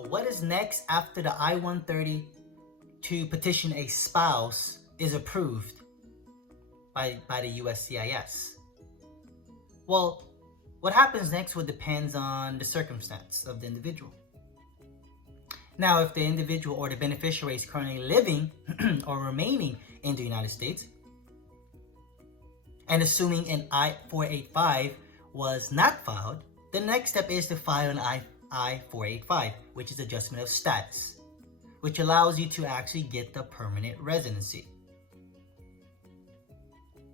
So what is next after the I-130 to petition a spouse is approved by the USCIS? Well, what happens next would depends on the circumstance of the individual. Now, if the individual or the beneficiary is currently living or remaining in the United States, and assuming an I-485 was not filed, the next step is to file an I-485, which is adjustment of status, which allows you to actually get the permanent residency.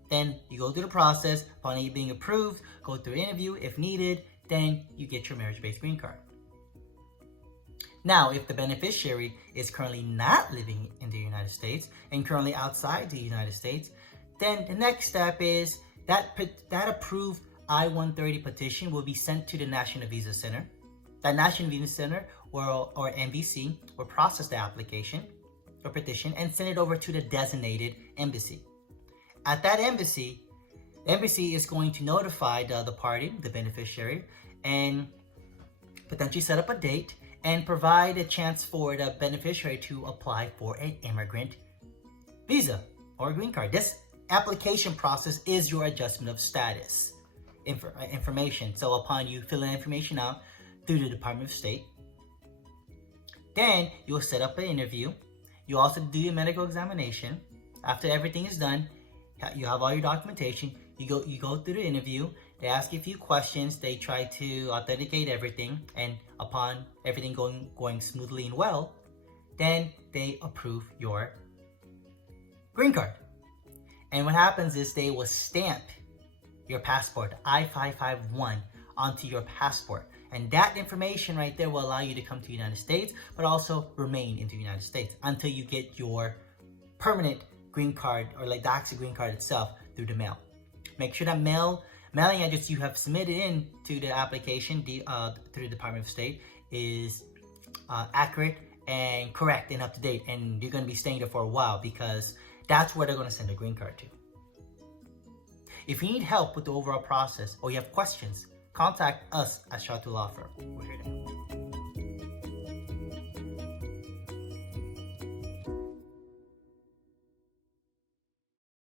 Then you go through the process. Upon it being approved, go through an interview if needed, then you get your marriage-based green card. Now, if the beneficiary is currently not living in the United States and currently outside the United States, then the next step is that approved I-130 petition will be sent to the National Visa Center. That National Visa Center, or NVC, will process the application or petition and send it over to the designated embassy. At that embassy, the embassy is going to notify the other party, the beneficiary, and potentially set up a date and provide a chance for the beneficiary to apply for an immigrant visa or green card. This application process is your adjustment of status information. So upon you filling information out through the Department of State, then you'll set up an interview. You also do your medical examination. After everything is done, you have all your documentation. You go through the interview. They ask you a few questions. They try to authenticate everything, and upon everything going smoothly and well, then they approve your green card. And what happens is they will stamp your passport, I-551, onto your passport. And that information right there will allow you to come to the United States, but also remain in the United States until you get your permanent green card, or like the actual green card itself, through the mail. Make sure that mailing address you have submitted in to the application through the Department of State is accurate and correct and up to date, and you're going to be staying there for a while because that's where they're going to send the green card to. If you need help with the overall process or you have questions, contact us at Shaw Law Firm. We're here to help.